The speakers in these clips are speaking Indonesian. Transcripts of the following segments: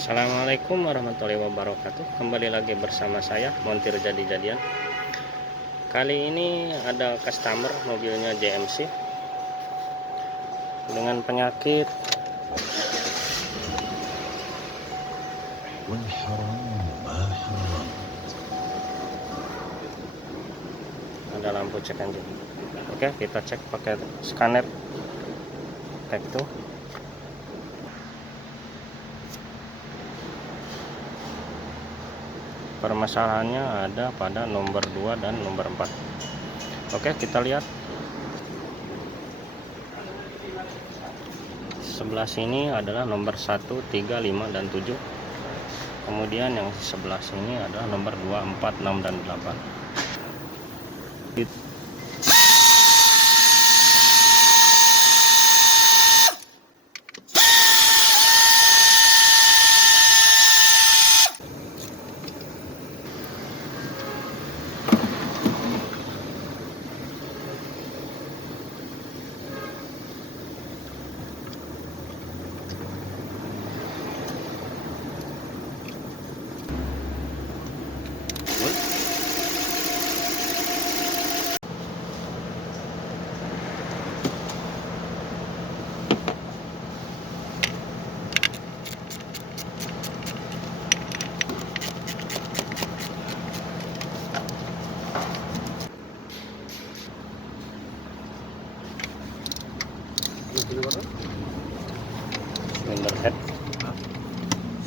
Assalamualaikum warahmatullahi wabarakatuh. Kembali lagi bersama saya Montir Jadi-Jadian. Kali ini ada customer mobilnya JMC dengan penyakit ada lampu cek engine. Oke, kita cek pakai scanner tag tuh. Permasalahannya ada pada nomor 2 dan nomor 4. Oke, kita lihat sebelah sini adalah nomor 1, 3, 5, dan 7. Kemudian yang sebelah sini adalah nomor 2, 4, 6, dan 8.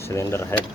Cylinder head.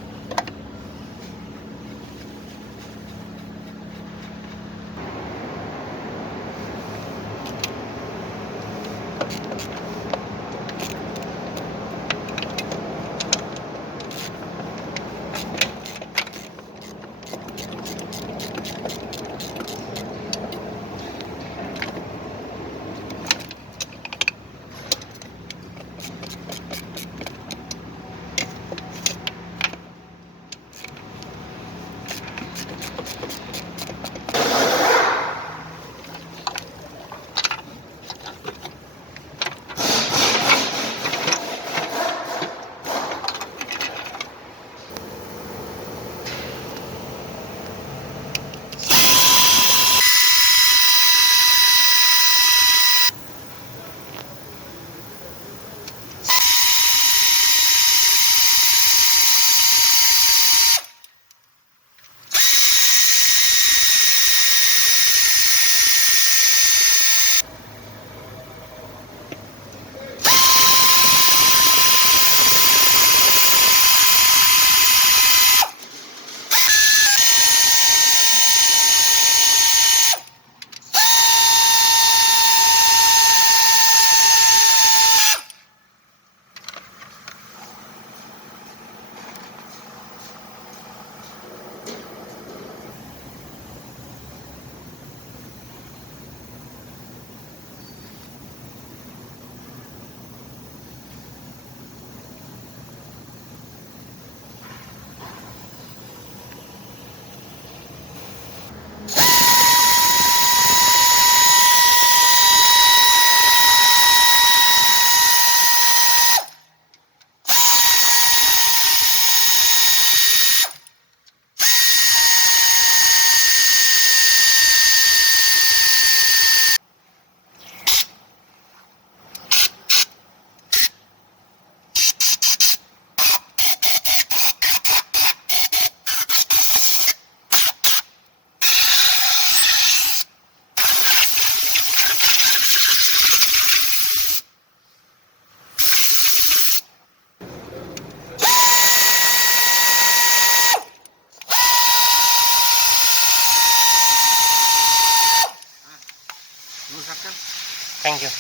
Thank you.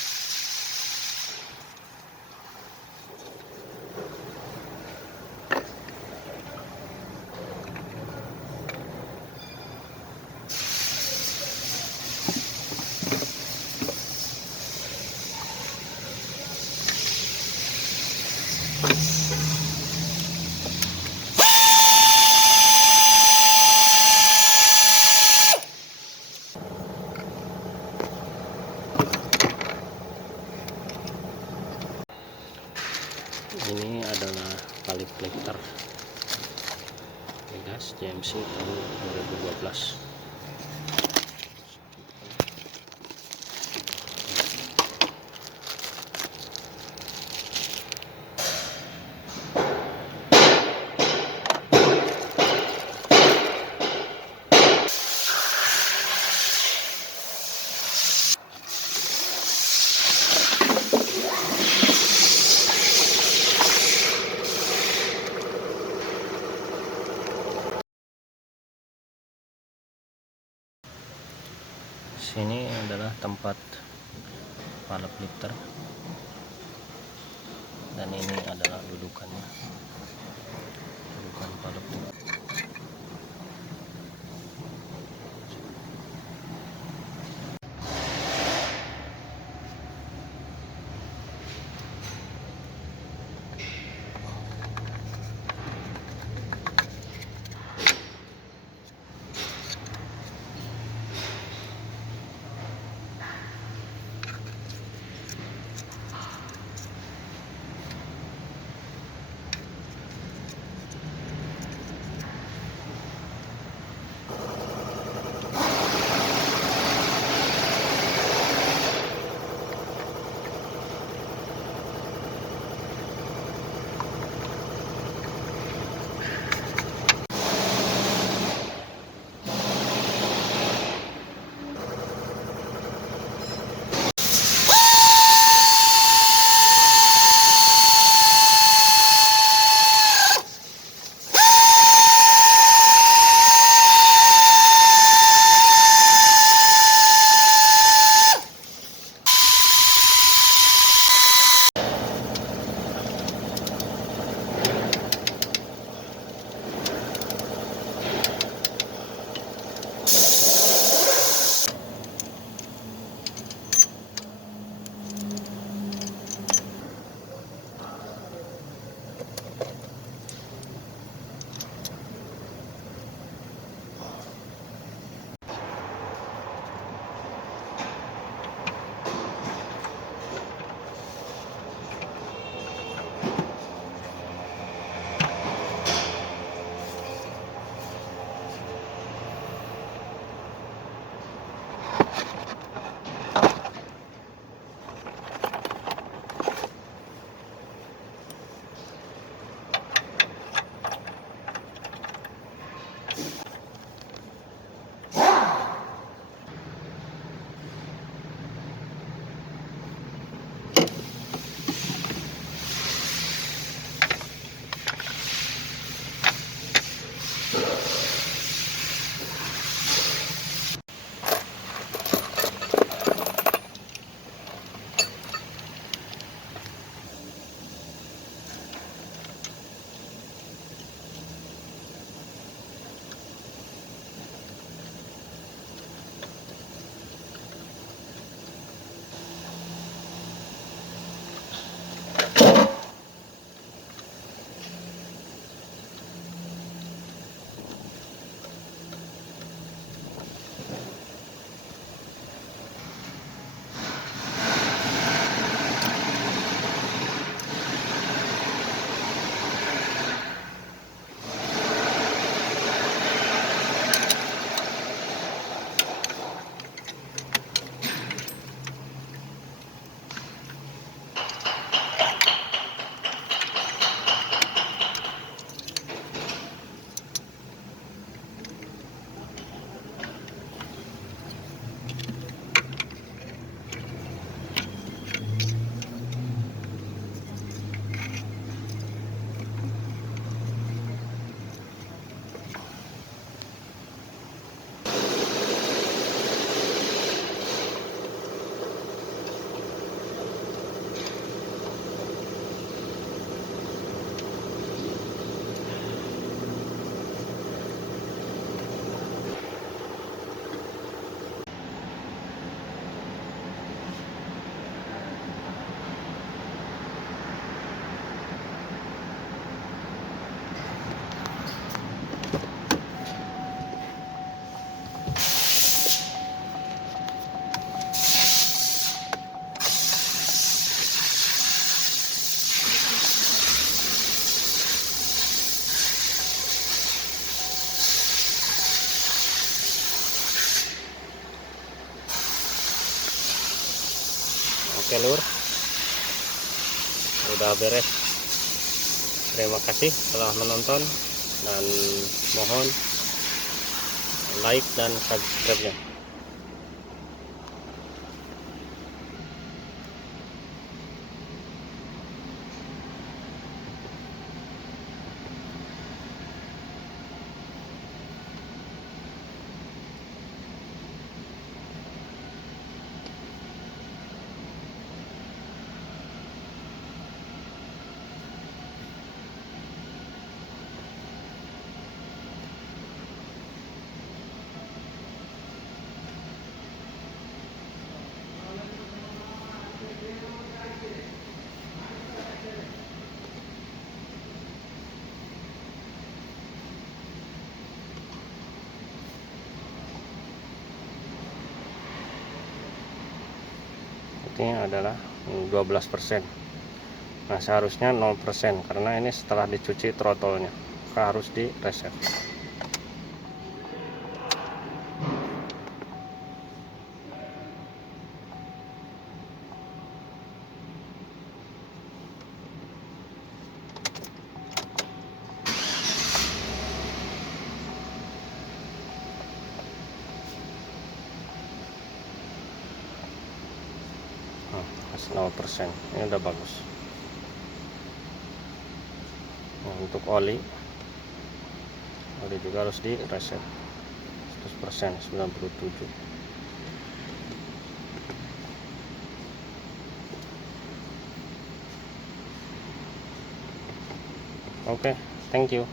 Ini adalah kali filter. gas GMC tahun 2012. Sini adalah tempat palap lifter dan ini adalah dudukan palap lifter. telur udah beres. Terima kasih telah menonton dan mohon like dan subscribe-nya. Ini adalah 12%. Nah, seharusnya 0% karena ini setelah dicuci throttle-nya, harus di reset. Nah, 0%. Ini udah bagus. Nah, untuk oli juga harus di reset 100%, 97. Oke, thank you.